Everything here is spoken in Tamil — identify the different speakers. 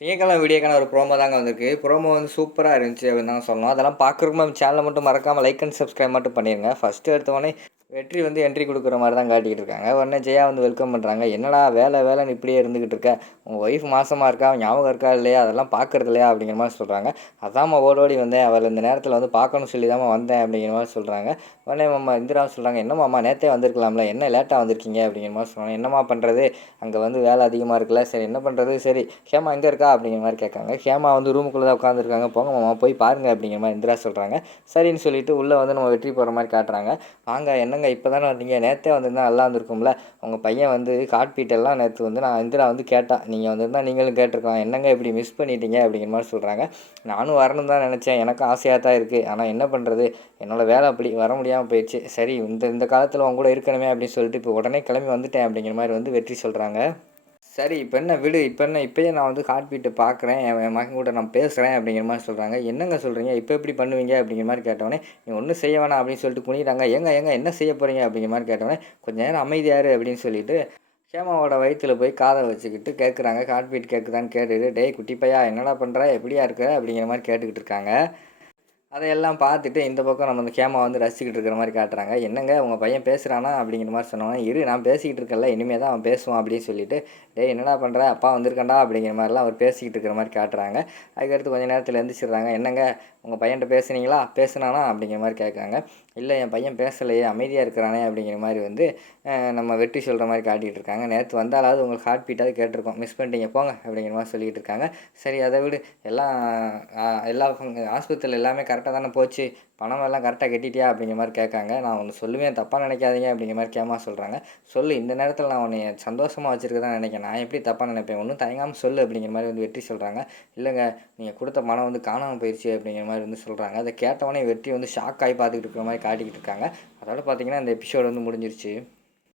Speaker 1: திங்கக்கிழமை வீடியோக்கான ஒரு ப்ரோமோ தாங்க வந்திருக்கு. ப்ரோமோ வந்து சூப்பராக இருந்துச்சு அப்படின்னு தாங்க சொல்லணும். அதெல்லாம் பார்க்குறக்கு நம்ம சேனலை மட்டும் மறக்காமல் லைக் அண்ட் சப்ஸ்கிரைப் மட்டும் பண்ணிடுங்க ஃபஸ்ட்டு எடுத்தவொடனே வெற்றி வந்து என்ட்ரி கொடுக்குற மாதிரி தான் காட்டிக்கிட்டு இருக்காங்க. உடனே ஜெயா வந்து வெல்கம் பண்ணுறாங்க என்னடா வேலை வேலைன்னு இப்படியே இருந்துக்கிட்டு இருக்க? உங்கள் ஒய்ஃப் மாசமாக இருக்கா? ஞாபகம் இருக்கா இல்லையா? அதெல்லாம் பார்க்கறது இல்லையா? அப்படிங்கிற மாதிரி சொல்கிறாங்க அதாம்மா ஓடோடி வந்தேன். அவள் இந்த நேரத்தில் வந்து பார்க்கணும்னு சொல்லி தான் வந்தேன். அப்படிங்கிற மாதிரி சொல்கிறாங்க உடனே மாமா இந்திரா சொல்கிறாங்க என்னம்மாம்மா நேற்றே வந்திருக்கலாம்ல. என்ன லேட்டாக வந்திருக்கீங்க? அப்படிங்கிற மாதிரி சொல்கிறாங்க என்னம்மா பண்ணுறது அங்கே வந்து வேலை அதிகமாக இருக்குல்ல. சரி என்ன பண்ணுறது சரி ஹேமா எங்கே இருக்கா? அப்படிங்கிற மாதிரி கேட்காங்க. ஹேமா வந்து ரூமுக்குள்ளே தான் உட்காந்துருக்காங்க போங்க மாமா போய் பாருங்க. அப்படிங்கிற மாதிரி இந்திரா சொல்கிறாங்க சரின்னு சொல்லிட்டு உள்ளே வந்து நம்ம வெற்றி போகிற மாதிரி காட்டுறாங்க. வாங்க என்ன என்னங்க இப்போ தானே வந்தீங்க. நேற்றே வந்திருந்தா நல்லா இருந்திருக்கும்ல. உங்கள் பையன் வந்து காட்பீட்டெல்லாம் நேற்று வந்து நான் இந்திரா வந்து கேட்டான். நீங்கள் வந்திருந்தா நீங்களும் கேட்டிருக்கலாம். என்னங்க இப்படி மிஸ் பண்ணிட்டீங்க? அப்படிங்கிற மாதிரி சொல்கிறாங்க நானும் வரணும் தான் நினச்சேன். எனக்கும் ஆசையாக தான் இருக்குது ஆனால் என்ன பண்ணுறது என்னோட வேலை அப்படி வர முடியாமல் போயிடுச்சு. சரி இந்த இந்த காலத்தில் உங்க கூட இருக்கணுமே அப்படின்னு சொல்லிட்டு இப்போ உடனே கிளம்பி வந்துட்டேன் அப்படிங்கிற மாதிரி வந்து வெற்றி சொல்கிறாங்க சரி இப்போ என்ன விடு இப்போ என்ன இப்போயே நான் வந்து காட்பீட்டு பார்க்குறேன் என் என் மகன் கூட நான் பேசுகிறேன் அப்படிங்கிற மாதிரி சொல்கிறாங்க என்னங்க சொல்கிறீங்க இப்போ எப்படி பண்ணுவீங்க? அப்படிங்கிற மாதிரி கேட்டவொடனே நீ ஒன்றும் செய்ய வேணாம் அப்படின்னு சொல்லிட்டு குனிறாங்க ஏங்க ஏங்க என்ன செய்ய போகிறீங்க அப்படிங்கிற மாதிரி கேட்டவொடனே கொஞ்சம் நேரம் அமைதியாரு அப்படின்னு சொல்லிட்டு ஹேமாவோட வயிற்றுல போய் காதை வச்சுக்கிட்டு கேட்குறாங்க காட்பீட் கேட்குதான்னு கேட்டுட்டு டேய் குட்டி பையா என்னடா பண்ணுற எப்படியா இருக்க? அப்படிங்கிற மாதிரி கேட்டுக்கிட்டு இருக்காங்க. அதையெல்லாம் பார்த்துட்டு இந்த பக்கம் நம்ம அந்த கேமா வந்து ரசிச்சுக்கிட்டு இருக்கிற மாதிரி காட்டுறாங்க. என்னங்க உங்கள் பையன் பேசுகிறானா அப்படிங்கிற மாதிரி சொன்னோன்னா இரு நான் பேசிக்கிட்டு இருக்கேன்ல இனிமேல் தான் அவன் பேசுவான் அப்படின்னு சொல்லிட்டு டேய் என்னடா பண்ணுற அப்பா வந்திருக்கண்டா அப்படிங்கிற மாதிரிலாம் அவர் பேசிக்கிட்டு இருக்கிற மாதிரி காட்டுறாங்க. அதுக்கடுத்து கொஞ்ச நேரத்தில் எந்திரிச்சிடுறாங்க. என்னங்க உங்கள் பையன்கிட்ட பேசுனீங்களா? பேசுனானா? அப்படிங்கிற மாதிரி கேட்காங்க இல்லை என் பையன் பேசலையே அமைதியாக இருக்கிறானே அப்படிங்கிற மாதிரி வந்து நம்ம வெற்றி சொல்கிற மாதிரி காட்டிகிட்டு இருக்காங்க. நேற்று வந்தாலாவது உங்களுக்கு ஹார்ட் பீட்டாவது கேட்டிருக்கோம். மிஸ் பண்ணிட்டீங்க போங்க அப்படிங்கிற மாதிரி சொல்லிகிட்டு இருக்காங்க. சரி அதை விடு. எல்லாம் எல்லா ஆஸ்பத்திரியில் எல்லாமே கரெக்டாக தானே போச்சு? பணம் எல்லாம் கரெக்டாக கட்டிட்டியா? அப்படிங்கிற மாதிரி கேட்காங்க. நான் ஒன்று சொல்லுவேன் தப்பாக நினைக்காதீங்க அப்படிங்கிற மாதிரி கேமா சொல்கிறாங்க சொல்லு இந்த நேரத்தில் நான் உன்னை சந்தோஷமாக வச்சுருக்க தான் நினைக்கிறேன். நான் எப்படி தப்பாக நினைப்பேன்? ஒன்றும் தயங்காமல் சொல்லு அப்படிங்கிற மாதிரி வந்து வெற்றி சொல்கிறாங்க இல்லைங்க நீங்கள் கொடுத்த பணம் வந்து காணாமல் போயிடுச்சு அப்படிங்கிற மாதிரி வந்து சொல்கிறாங்க அதை கேட்டவொடனே வெற்றி வந்து ஷாக் ஆகி பார்த்துக்கிட்டு இருக்கிற மாதிரி காட்டிக்கிட்டு இருக்காங்க. அதோட பார்த்தீங்கன்னா இந்த எபிசோடு வந்து முடிஞ்சிருச்சு.